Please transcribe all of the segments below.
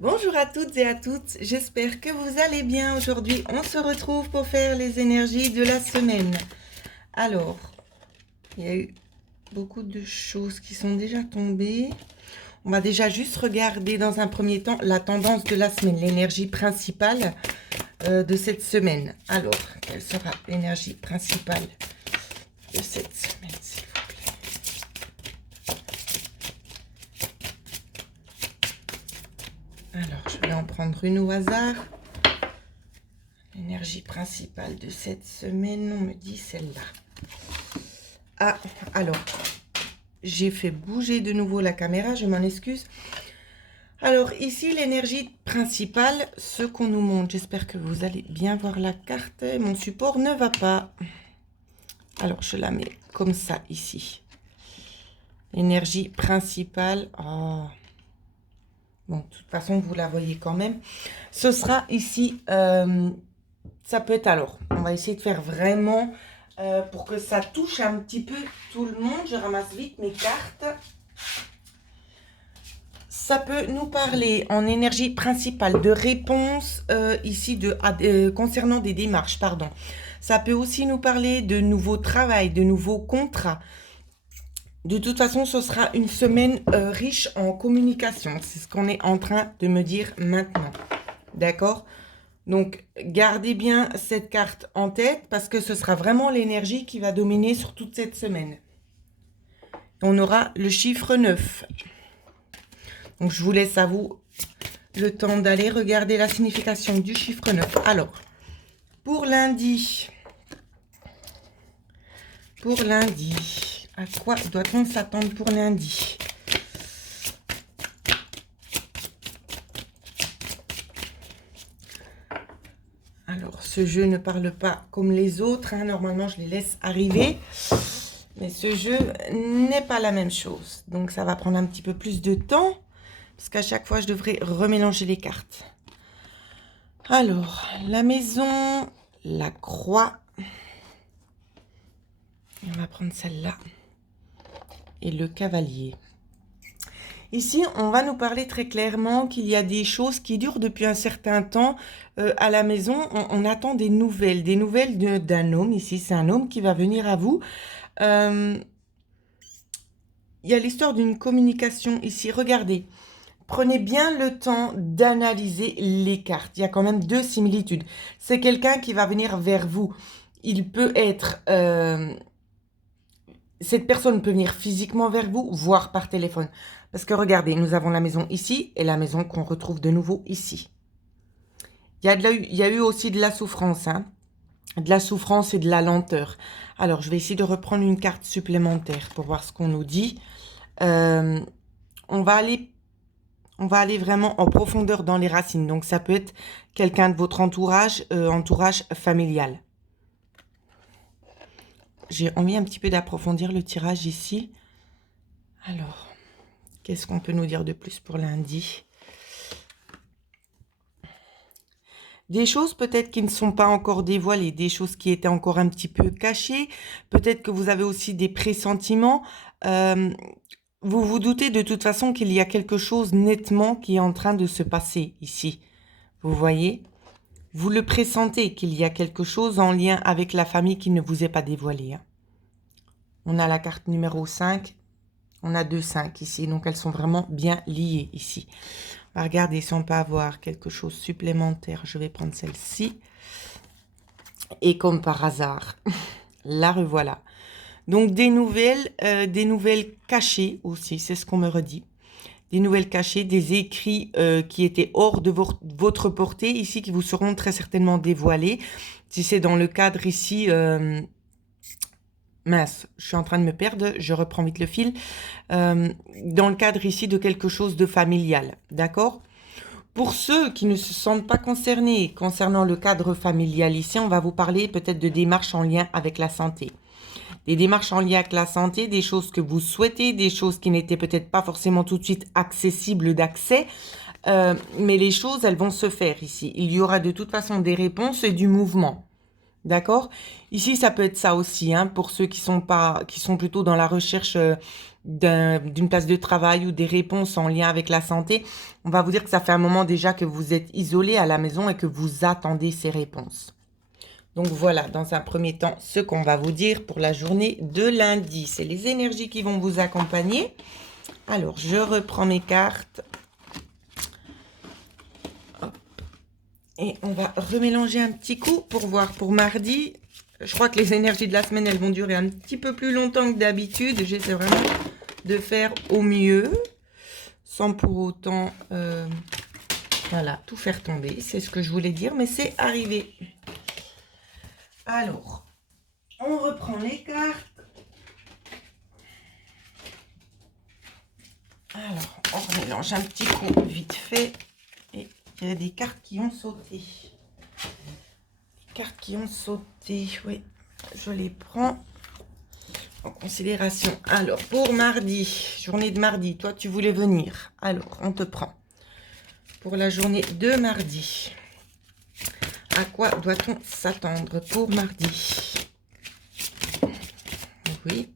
Bonjour à toutes et à tous, j'espère que vous allez bien. Aujourd'hui, on se retrouve pour faire les énergies de la semaine. Alors, il y a eu beaucoup de choses qui sont déjà tombées. On va déjà juste regarder dans un premier temps la tendance de la semaine, l'énergie principale de cette semaine. Alors, quelle sera l'énergie principale de cette semaine, s'il vous plaît? Alors, je vais en prendre une au hasard. L'énergie principale de cette semaine, on me dit celle-là. Ah, alors, j'ai fait bouger de nouveau la caméra, je m'en excuse. Alors, ici, l'énergie principale, ce qu'on nous montre, j'espère que vous allez bien voir la carte. Mon support ne va pas. Alors, je la mets comme ça, ici. L'énergie principale, oh. Bon, de toute façon, vous la voyez quand même. Ce sera ici, ça peut être alors. On va essayer de faire vraiment pour que ça touche un petit peu tout le monde. Je ramasse vite mes cartes. Ça peut nous parler en énergie principale de réponse ici concernant des démarches, pardon. Ça peut aussi nous parler de nouveaux travail, de nouveaux contrats. De toute façon, ce sera une semaine riche en communication. C'est ce qu'on est en train de me dire maintenant. D'accord? Donc, gardez bien cette carte en tête parce que ce sera vraiment l'énergie qui va dominer sur toute cette semaine. On aura le chiffre 9. Donc, je vous laisse à vous le temps d'aller regarder la signification du chiffre 9. Alors, pour lundi, à quoi doit-on s'attendre pour lundi? Alors, ce jeu ne parle pas comme les autres, hein. Normalement, je les laisse arriver. Mais ce jeu n'est pas la même chose. Donc, ça va prendre un petit peu plus de temps. Parce qu'à chaque fois, je devrais remélanger les cartes. Alors, la maison, la croix. On va prendre celle-là. Et le cavalier. Ici, on va nous parler très clairement qu'il y a des choses qui durent depuis un certain temps à la maison. On attend des nouvelles d'un homme. Ici, c'est un homme qui va venir à vous. Il y a l'histoire d'une communication ici. Regardez, prenez bien le temps d'analyser les cartes. Il y a quand même deux similitudes. C'est quelqu'un qui va venir vers vous. Il peut être... cette personne peut venir physiquement vers vous, voire par téléphone. Parce que regardez, nous avons la maison ici et la maison qu'on retrouve de nouveau ici. Il y a eu aussi de la souffrance, hein. De la souffrance et de la lenteur. Alors, je vais essayer de reprendre une carte supplémentaire pour voir ce qu'on nous dit. On va aller vraiment en profondeur dans les racines. Donc, ça peut être quelqu'un de votre entourage, entourage familial. J'ai envie un petit peu d'approfondir le tirage ici. Alors, qu'est-ce qu'on peut nous dire de plus pour lundi? Des choses peut-être qui ne sont pas encore dévoilées, des choses qui étaient encore un petit peu cachées. Peut-être que vous avez aussi des pressentiments. Vous vous doutez de toute façon qu'il y a quelque chose nettement qui est en train de se passer ici. Vous voyez? Vous le pressentez qu'il y a quelque chose en lien avec la famille qui ne vous est pas dévoilé, hein. On a la carte numéro 5. On a 2 5 ici. Donc, elles sont vraiment bien liées ici. On va regarder si on peut avoir quelque chose supplémentaire. Je vais prendre celle-ci. Et comme par hasard, la revoilà. Donc, des nouvelles cachées aussi. C'est ce qu'on me redit. Des nouvelles cachées, des écrits qui étaient hors de votre portée ici, qui vous seront très certainement dévoilés. Si c'est dans le cadre ici... mince, je suis en train de me perdre, je reprends vite le fil. Dans le cadre ici de quelque chose de familial, d'accord? Pour ceux qui ne se sentent pas concernés concernant le cadre familial ici, on va vous parler peut-être de démarches en lien avec la santé. Des démarches en lien avec la santé, des choses que vous souhaitez, des choses qui n'étaient peut-être pas forcément tout de suite accessibles d'accès, mais les choses, elles vont se faire ici. Il y aura de toute façon des réponses et du mouvement. D'accord? Ici, ça peut être ça aussi, hein, pour ceux qui sont plutôt dans la recherche d'une place de travail ou des réponses en lien avec la santé, on va vous dire que ça fait un moment déjà que vous êtes isolé à la maison et que vous attendez ces réponses. Donc voilà, dans un premier temps, ce qu'on va vous dire pour la journée de lundi. C'est les énergies qui vont vous accompagner. Alors, je reprends mes cartes. Hop. Et on va remélanger un petit coup pour voir pour mardi. Je crois que les énergies de la semaine, elles vont durer un petit peu plus longtemps que d'habitude. J'essaie vraiment de faire au mieux, sans pour autant voilà, tout faire tomber. C'est ce que je voulais dire, mais c'est arrivé. Alors, on reprend les cartes. Alors, on mélange un petit coup vite fait. Et il y a des cartes qui ont sauté. Les cartes qui ont sauté, oui. Je les prends en considération. Alors, pour mardi, journée de mardi, toi, tu voulais venir. Alors, on te prend. Pour la journée de mardi, à quoi doit-on s'attendre pour mardi? Oui.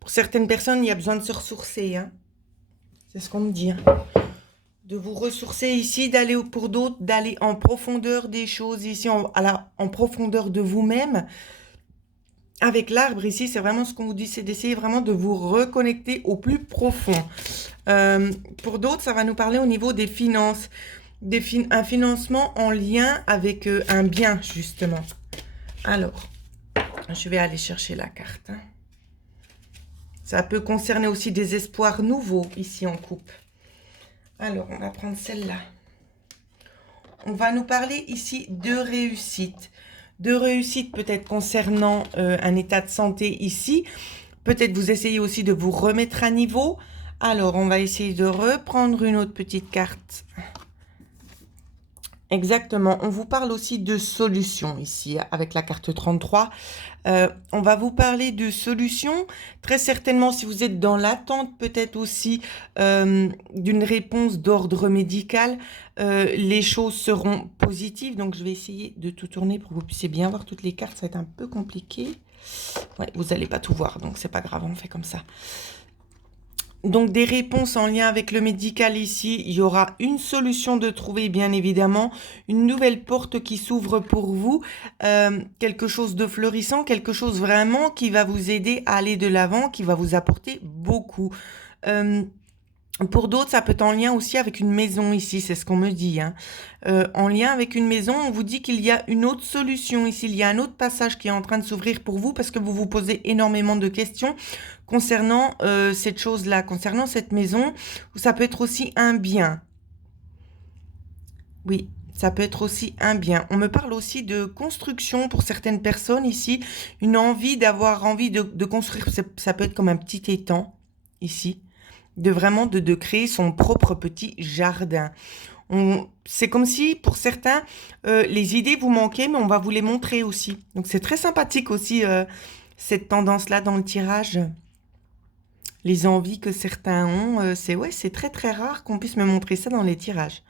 Pour certaines personnes, il y a besoin de se ressourcer. Hein. C'est ce qu'on me dit. Hein. De vous ressourcer ici, d'aller pour d'autres, d'aller en profondeur des choses ici, en profondeur de vous-même. Avec l'arbre ici, c'est vraiment ce qu'on vous dit, c'est d'essayer vraiment de vous reconnecter au plus profond. Pour d'autres, ça va nous parler au niveau des finances. Un financement en lien avec un bien, justement. Alors, je vais aller chercher la carte. Hein. Ça peut concerner aussi des espoirs nouveaux ici en coupe. Alors, on va prendre celle-là. On va nous parler ici de réussite. De réussite peut-être concernant un état de santé ici. Peut-être vous essayez aussi de vous remettre à niveau. Alors, on va essayer de reprendre une autre petite carte. Exactement. On vous parle aussi de solutions ici avec la carte 33. On va vous parler de solutions. Très certainement, si vous êtes dans l'attente peut-être aussi d'une réponse d'ordre médical, les choses seront positives. Donc, je vais essayer de tout tourner pour que vous puissiez bien voir toutes les cartes. Ça va être un peu compliqué. Ouais, vous n'allez pas tout voir, donc c'est pas grave, on fait comme ça. Donc, des réponses en lien avec le médical ici. Il y aura une solution de trouver, bien évidemment. Une nouvelle porte qui s'ouvre pour vous. Quelque chose de florissant, quelque chose vraiment qui va vous aider à aller de l'avant, qui va vous apporter beaucoup. Pour d'autres, ça peut être en lien aussi avec une maison ici, c'est ce qu'on me dit. Hein. En lien avec une maison, on vous dit qu'il y a une autre solution ici. Il y a un autre passage qui est en train de s'ouvrir pour vous parce que vous vous posez énormément de questions concernant cette chose-là, concernant cette maison. Ou ça peut être aussi un bien. Oui, ça peut être aussi un bien. On me parle aussi de construction pour certaines personnes ici. Une envie d'avoir envie de construire. Ça peut être comme un petit étang ici. De créer son propre petit jardin. C'est comme si, pour certains, les idées vous manquaient, mais on va vous les montrer aussi. Donc, c'est très sympathique aussi, cette tendance-là dans le tirage. Les envies que certains ont, c'est très, très rare qu'on puisse me montrer ça dans les tirages.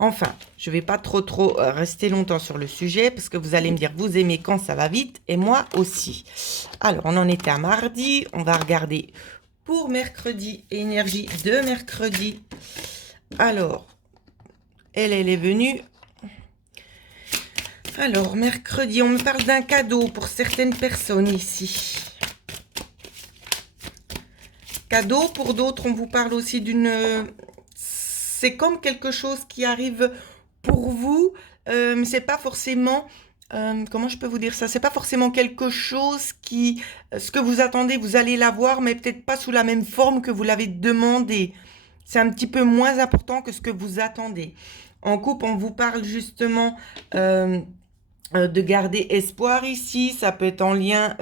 Enfin, je ne vais pas trop rester longtemps sur le sujet, parce que vous allez me dire, vous aimez quand ça va vite, et moi aussi. Alors, on en était à mardi, on va regarder... Pour mercredi, énergie de mercredi. Alors, elle est venue. Alors, mercredi, on me parle d'un cadeau pour certaines personnes ici. Cadeau, pour d'autres, on vous parle aussi d'une... C'est comme quelque chose qui arrive pour vous, mais c'est pas forcément... comment je peux vous dire ça? C'est pas forcément quelque chose qui... ce que vous attendez, vous allez l'avoir, mais peut-être pas sous la même forme que vous l'avez demandé. C'est un petit peu moins important que ce que vous attendez. En couple, on vous parle justement de garder espoir ici. Ça peut être en lien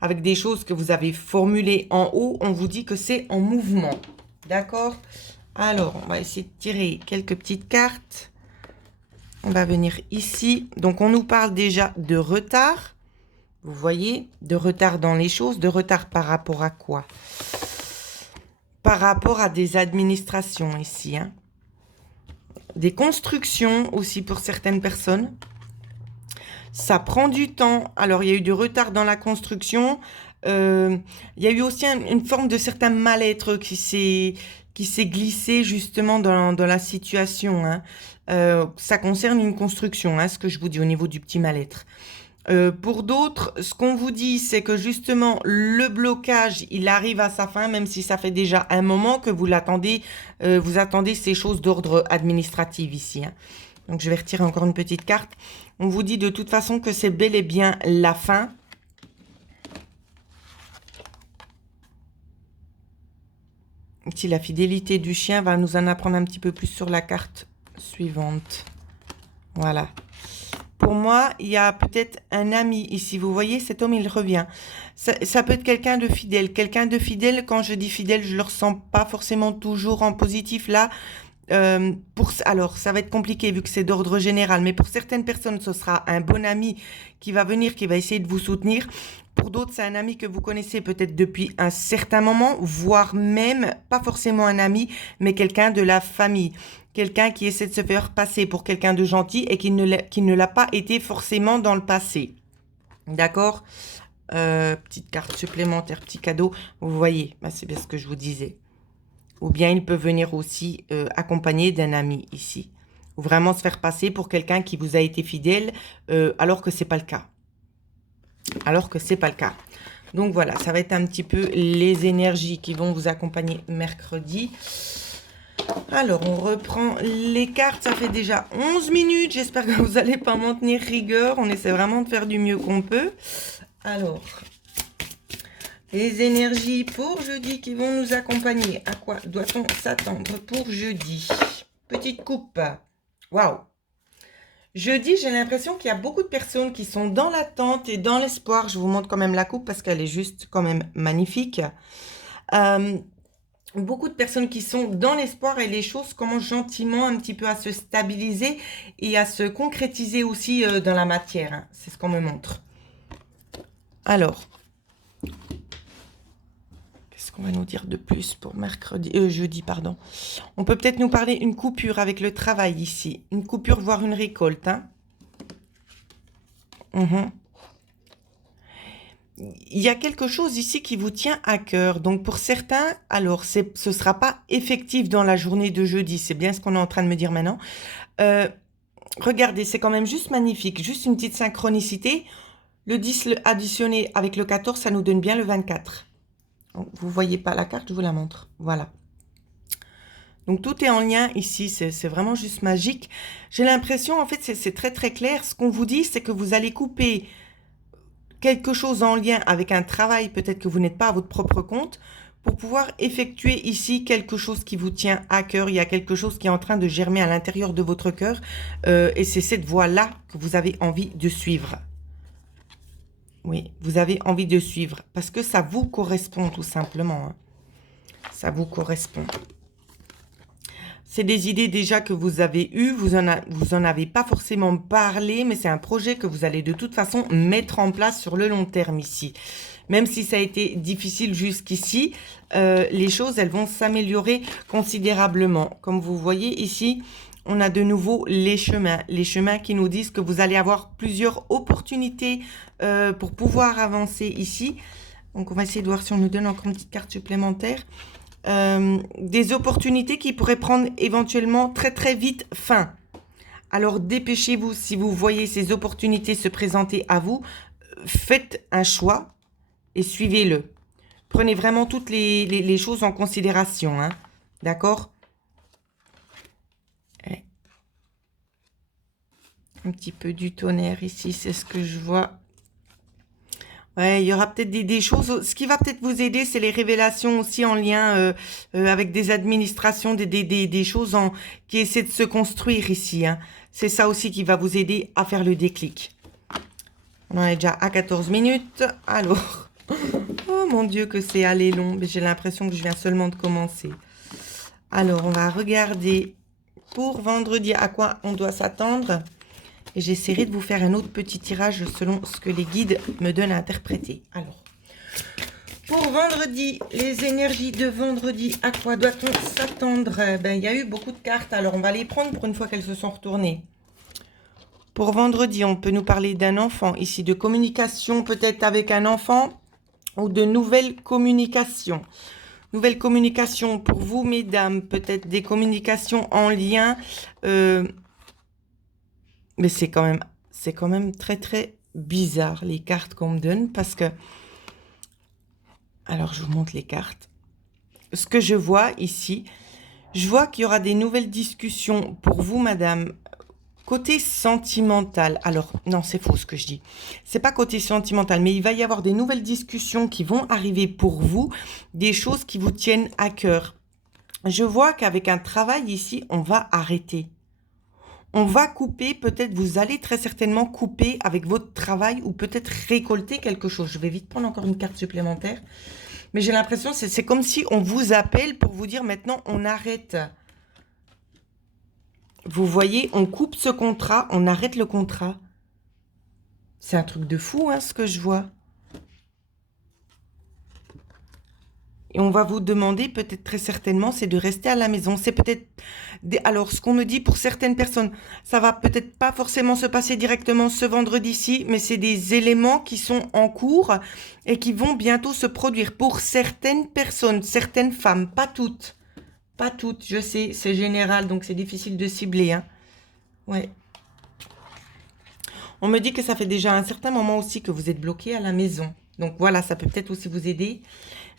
avec des choses que vous avez formulées en haut. On vous dit que c'est en mouvement. D'accord? Alors, on va essayer de tirer quelques petites cartes. On va venir ici. Donc, on nous parle déjà de retard. Vous voyez, de retard dans les choses. De retard par rapport à quoi? Par rapport à des administrations ici. Hein. Des constructions aussi pour certaines personnes. Ça prend du temps. Alors, il y a eu du retard dans la construction. Il y a eu aussi une forme de certain mal-être qui s'est glissé justement dans la situation, hein. Ça concerne une construction, hein, ce que je vous dis au niveau du petit mal-être. Pour d'autres, ce qu'on vous dit, c'est que justement, le blocage, il arrive à sa fin, même si ça fait déjà un moment que vous attendez ces choses d'ordre administratif ici, hein. Donc, je vais retirer encore une petite carte. On vous dit de toute façon que c'est bel et bien la fin. Ici, la fidélité du chien va nous en apprendre un petit peu plus sur la carte suivante. Voilà. Pour moi, il y a peut-être un ami ici. Vous voyez, cet homme, il revient. Ça peut être quelqu'un de fidèle. Quelqu'un de fidèle, quand je dis fidèle, je ne le ressens pas forcément toujours en positif. Là, alors, ça va être compliqué vu que c'est d'ordre général, mais pour certaines personnes, ce sera un bon ami qui va venir, qui va essayer de vous soutenir. Pour d'autres, c'est un ami que vous connaissez peut-être depuis un certain moment, voire même, pas forcément un ami, mais quelqu'un de la famille. Quelqu'un qui essaie de se faire passer pour quelqu'un de gentil et qui ne l'a pas été forcément dans le passé. D'accord? Petite carte supplémentaire, petit cadeau. Vous voyez, bah, c'est bien ce que je vous disais. Ou bien il peut venir aussi accompagné d'un ami ici. Ou vraiment se faire passer pour quelqu'un qui vous a été fidèle alors que c'est pas le cas. Alors que c'est pas le cas. Donc voilà, ça va être un petit peu les énergies qui vont vous accompagner mercredi. Alors, on reprend les cartes. Ça fait déjà 11 minutes. J'espère que vous n'allez pas m'en tenir rigueur. On essaie vraiment de faire du mieux qu'on peut. Alors, les énergies pour jeudi qui vont nous accompagner. À quoi doit-on s'attendre pour jeudi? Petite coupe. Waouh! Jeudi, j'ai l'impression qu'il y a beaucoup de personnes qui sont dans l'attente et dans l'espoir. Je vous montre quand même la coupe parce qu'elle est juste quand même magnifique. Beaucoup de personnes qui sont dans l'espoir et les choses commencent gentiment un petit peu à se stabiliser et à se concrétiser aussi dans la matière, hein. C'est ce qu'on me montre. Alors, qu'est-ce qu'on va nous dire de plus pour jeudi, pardon. On peut peut-être nous parler une coupure avec le travail ici. Une coupure, voire une récolte, hein. Il y a quelque chose ici qui vous tient à cœur. Donc, pour certains, alors, ce ne sera pas effectif dans la journée de jeudi. C'est bien ce qu'on est en train de me dire maintenant. Regardez, c'est quand même juste magnifique. Juste une petite synchronicité. Le 10 additionné avec le 14, ça nous donne bien le 24. Vous ne voyez pas la carte, je vous la montre. Voilà. Donc, tout est en lien ici. C'est vraiment juste magique. J'ai l'impression, en fait, c'est très, très clair. Ce qu'on vous dit, c'est que vous allez couper quelque chose en lien avec un travail, peut-être que vous n'êtes pas à votre propre compte, pour pouvoir effectuer ici quelque chose qui vous tient à cœur. Il y a quelque chose qui est en train de germer à l'intérieur de votre cœur et c'est cette voie-là que vous avez envie de suivre. Oui, vous avez envie de suivre parce que ça vous correspond tout simplement, hein. Ça vous correspond. C'est des idées déjà que vous avez eues, vous en avez pas forcément parlé, mais c'est un projet que vous allez de toute façon mettre en place sur le long terme ici. Même si ça a été difficile jusqu'ici, les choses, elles vont s'améliorer considérablement. Comme vous voyez ici, on a de nouveau les chemins qui nous disent que vous allez avoir plusieurs opportunités pour pouvoir avancer ici. Donc, on va essayer de voir si on nous donne encore une petite carte supplémentaire. Des opportunités qui pourraient prendre éventuellement très très vite fin. Alors dépêchez-vous si vous voyez ces opportunités se présenter à vous. Faites un choix et suivez-le. Prenez vraiment toutes les choses en considération, hein. D'accord? Un petit peu du tonnerre ici, c'est ce que je vois. Ouais, il y aura peut-être des choses. Ce qui va peut-être vous aider, c'est les révélations aussi en lien avec des administrations, des choses qui essaient de se construire ici, hein. C'est ça aussi qui va vous aider à faire le déclic. On en est déjà à 14 minutes. Alors, oh mon Dieu que c'est allé long. Mais j'ai l'impression que je viens seulement de commencer. Alors, on va regarder pour vendredi à quoi on doit s'attendre. Et j'essaierai de vous faire un autre petit tirage selon ce que les guides me donnent à interpréter. Alors, pour vendredi, les énergies de vendredi, à quoi doit-on s'attendre? Ben, il y a eu beaucoup de cartes, alors on va les prendre pour une fois qu'elles se sont retournées. Pour vendredi, on peut nous parler d'un enfant, ici de communication peut-être avec un enfant, ou de nouvelles communications. Nouvelles communications pour vous, mesdames, peut-être des communications en lien. Mais c'est quand même très, très bizarre, les cartes qu'on me donne, parce que... Alors, je vous montre les cartes. Ce que je vois ici, je vois qu'il y aura des nouvelles discussions pour vous, madame. Côté sentimental, alors non, c'est faux ce que je dis. C'est pas côté sentimental, mais il va y avoir des nouvelles discussions qui vont arriver pour vous, des choses qui vous tiennent à cœur. Je vois qu'avec un travail ici, on va arrêter. On va couper, peut-être vous allez très certainement couper avec votre travail ou peut-être récolter quelque chose. Je vais vite prendre encore une carte supplémentaire. Mais j'ai l'impression, c'est comme si on vous appelle pour vous dire maintenant on arrête. Vous voyez, on coupe ce contrat, on arrête le contrat. C'est un truc de fou, hein, ce que je vois. Et on va vous demander, peut-être très certainement, c'est de rester à la maison. C'est peut-être... Alors, ce qu'on me dit pour certaines personnes, ça va peut-être pas forcément se passer directement ce vendredi-ci, mais c'est des éléments qui sont en cours et qui vont bientôt se produire pour certaines personnes, certaines femmes, pas toutes. Pas toutes, je sais, c'est général, donc c'est difficile de cibler. Hein. Ouais. On me dit que ça fait déjà un certain moment aussi que vous êtes bloqué à la maison. Donc voilà, ça peut peut-être aussi vous aider.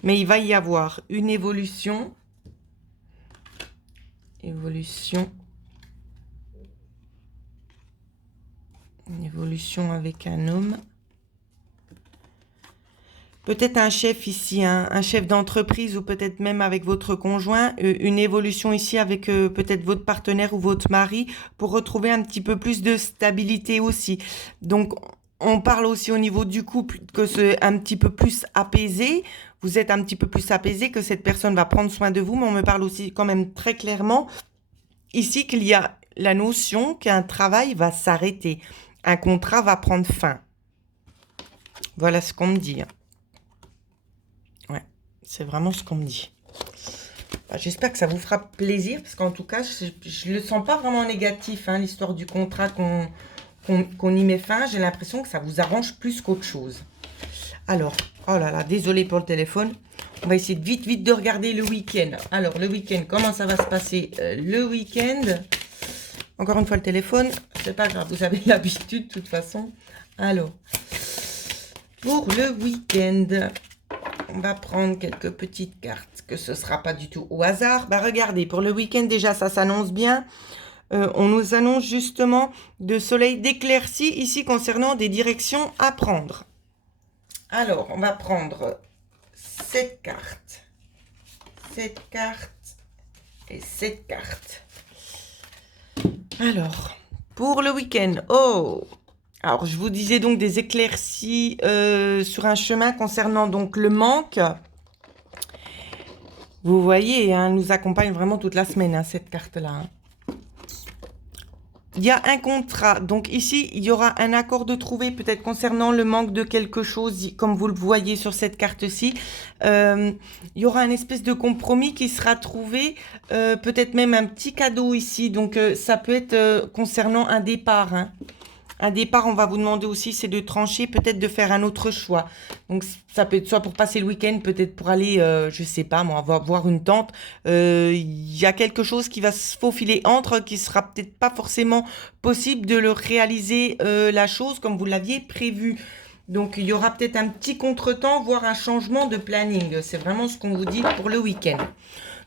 Mais il va y avoir une évolution. Évolution. Une évolution avec un homme. Peut-être un chef ici, un chef d'entreprise ou peut-être même avec votre conjoint, une évolution ici avec peut-être votre partenaire ou votre mari pour retrouver un petit peu plus de stabilité aussi. Donc, on parle aussi au niveau du couple que c'est un petit peu plus apaisé. Vous êtes un petit peu plus apaisé, que cette personne va prendre soin de vous, mais on me parle aussi quand même très clairement ici qu'il y a la notion qu'un travail va s'arrêter. Un contrat va prendre fin. Voilà ce qu'on me dit. C'est vraiment ce qu'on me dit. J'espère que ça vous fera plaisir, parce qu'en tout cas, je ne le sens pas vraiment négatif, hein, l'histoire du contrat qu'on y met fin. J'ai l'impression que ça vous arrange plus qu'autre chose. Alors, oh là là, désolé pour le téléphone. On va essayer de vite de regarder le week-end. Alors, le week-end, comment ça va se passer le week-end? Encore une fois, le téléphone. C'est pas grave, vous avez l'habitude de toute façon. Alors, pour le week-end... On va prendre quelques petites cartes, que ce ne sera pas du tout au hasard. Bah regardez, pour le week-end déjà, ça s'annonce bien. On nous annonce justement de soleil d'éclaircies ici concernant des directions à prendre. Alors, on va prendre cette carte et cette carte. Alors, pour le week-end, oh! Alors, je vous disais donc des éclaircies sur un chemin concernant donc le manque. Vous voyez, hein, elle nous accompagne vraiment toute la semaine, hein, cette carte-là. Hein. Il y a un contrat. Donc ici, il y aura un accord de trouver peut-être concernant le manque de quelque chose, comme vous le voyez sur cette carte-ci. Il y aura un espèce de compromis qui sera trouvé, peut-être même un petit cadeau ici. Donc ça peut être concernant un départ, hein. Un départ, on va vous demander aussi, c'est de trancher, peut-être de faire un autre choix. Donc, ça peut être soit pour passer le week-end, peut-être pour aller, je sais pas, moi, voir une tante. Il y a quelque chose qui va se faufiler entre, qui sera peut-être pas forcément possible de le réaliser la chose comme vous l'aviez prévu. Donc, il y aura peut-être un petit contretemps, voire un changement de planning. C'est vraiment ce qu'on vous dit pour le week-end.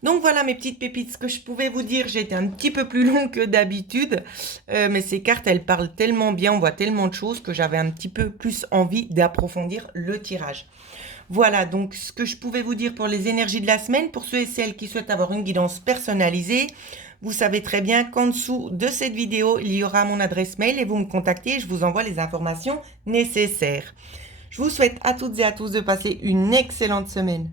Donc voilà mes petites pépites, ce que je pouvais vous dire. J'ai été un petit peu plus long que d'habitude, mais ces cartes, elles parlent tellement bien, on voit tellement de choses que j'avais un petit peu plus envie d'approfondir le tirage. Voilà donc ce que je pouvais vous dire pour les énergies de la semaine. Pour ceux et celles qui souhaitent avoir une guidance personnalisée, vous savez très bien qu'en dessous de cette vidéo, il y aura mon adresse mail et vous me contactez et je vous envoie les informations nécessaires. Je vous souhaite à toutes et à tous de passer une excellente semaine.